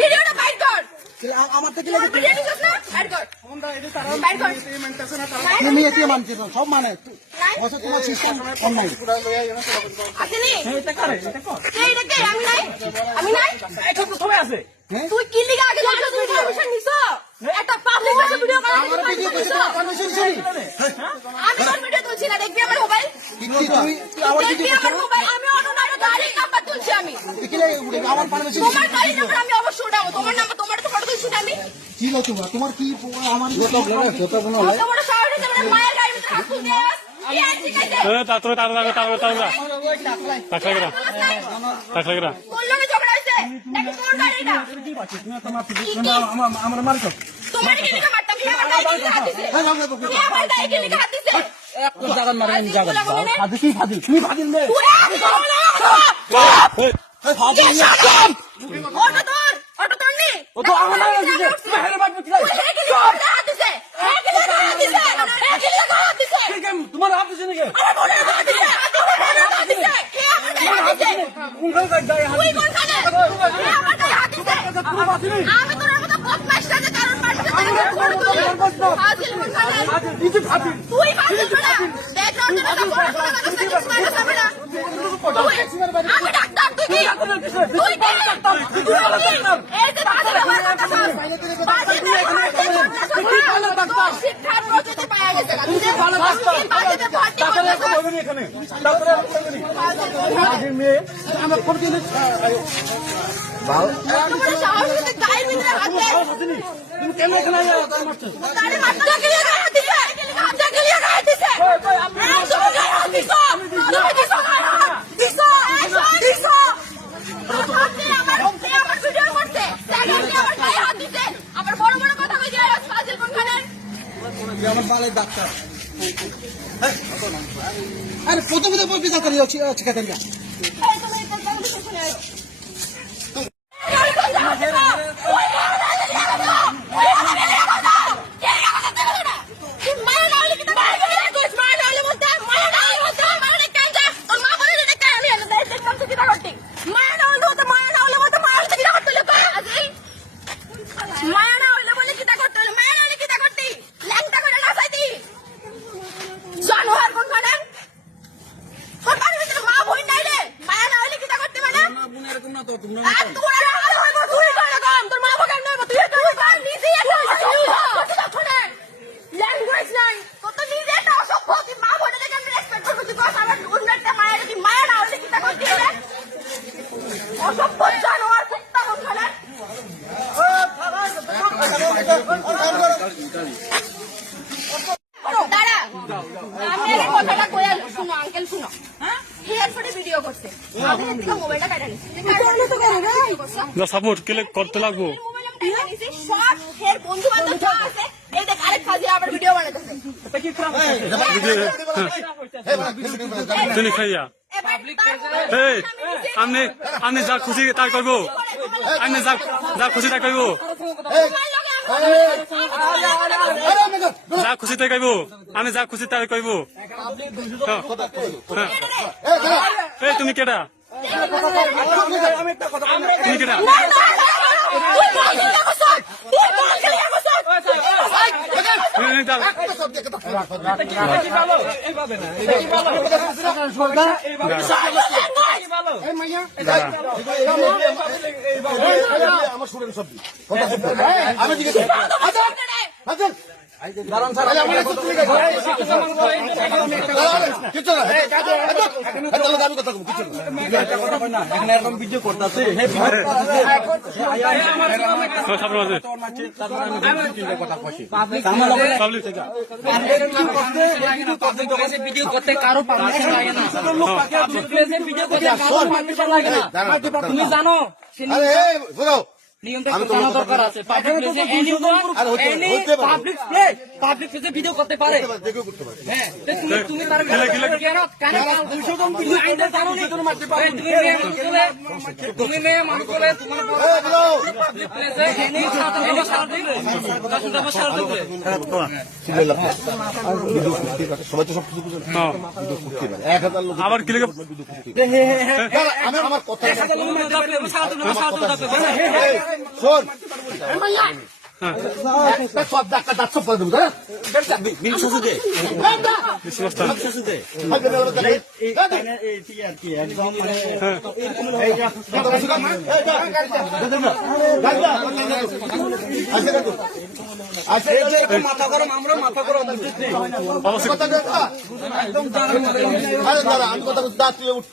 বিজা আমার থেকে মানছি সব মানে তোমার সিস্টেম অন্যায় তুই কি লিগা আগে তুমি পারমিশন নিছো একটা পাবলিক ভাষা ভিডিও করার আমার ভিডিও করতে পারমিশন ছিলি আমি তোর ভিডিও তুলছি না দেখবি আমার মোবাইল তুই আমার ভিডিও দেখবি আমার মোবাইল আমি অনলাইনে গাড়ি নাম্বার তুলছি আমি কি লাগে আমার পারমিশন তোমার গাড়ি নাম্বার আমি অবশ্যই উঠাবো তোমার নাম্বার তোমার তো ফটো তুলছি আমি কি লো তোমার কি আমার যত কোনো কত বড় শহরে যাবে মায়ের গাড়ির ভিতরে হাত তুলতে এই আইছি কাইতে বললো না ঝগড়া হইছে নাকি তোর গাড়ি না আমার মার তো তোমার কি লিগা মারতাম কি আমার গাড়ি হাত দিছে কি আমার গাড়ি কি লিগা হাত দিছে এক জায়গা মারেন জায়গা ফাদি কি ফাদি তুমি ফাদি নে অটো তোর নি ও তো আমার নাম দিছে তুমি হেরে মারবে কি হাত দিছে তোমার হাত দিছে নাকি আমার বোনের হাত দিছে হাত দিছে কে আমার গায়ে হাত দিছে কোন খান গায় হাত তুই কোন খানে কে আমার গায়ে হাত দিছে আমি তোর মত বদমাইশটা যে কারণ মারতে ফাজিল কোন খানে দিছে ফাদি তুই ফাজিল না ব্যাকগ্রাউন্ডে না পড়াশোনা করতে কিছু মাইনা যাবে না আমি ডাক্তার তুই কি তুই কি এই যে ফাজিল আমার কথা শোন ফাজিল আমার শিক্ষা প্রযুক্তি পাওয়া গেছে তুই যে ভালো ডাক্তার তাহলে বলবেন এখানে তারপরে বলবেন আগে মেয়ে আমরা কোন দিন ভালো তোমার সাহস আছে গায়ের ভিতরে হাত দে তুমি কেন এখানে আয়া তাই মারছো তারে মারতে গিয়ে হাত দিছে হাত গিয়ে হাত দিছে আমি তোমার গায়ে হাত দিছো তুমি দিছো দিছো দিছো আমার ভিডিও করতে সেকেন্ডলি আমার গায়ে হাত দিছে আবার বড় বড় কথা কই যায় ফাজিল কোন খানে আমার বালের ডাক্তার আরে প্রথমে তো বলবি ডাক্তার আছে কেন না এই তুমি এটা কেন দিছো শুনে সাপোর্ট কেলে করতে লাগবো বন্ধু বান্ধব আছে এই দেখ আরেক কাজে আবার ভিডিও বানাইতেছে তুমি খাইয়া আপনি যা খুশি তাই করবো আপনি যা খুশি তাই করবো যা খুশি তাই কইব আমি যা খুশি তাই কইব এই তুমি কেডা তুমি কেডা আমার শুনেন সব আমি জিজ্ঞেস ভিডিও করতেছে ভিডিও করতে কারো পারমিশন লাগে না ভিডিও করতে কারো পারমিশন লাগে না তুমি জানো নিয়মটা একটু জানা দরকার আছে। পাবলিক প্লেসে পাবলিক প্লেসে ভিডিও করতে পারে। দেখেও করতে পারে। হ্যাঁ, তো তুমি তার তুমি আইনটা জানো নি? তুমি মেয়ে মানুষ বলে তোমার পাবলিক প্লেসে এনে সবাই তো সব কিছু বুঝে না। হ্যাঁ। 1000 লোক আবার কি লেগে আমি আমার কথা শোন একটা সব ডাক্তার দাঁত সব করে দেবো বেশি বস্তা মাথা গরম, আমরা মাথা গরম। আমি কথা বলছি দাঁত তুলে উঠ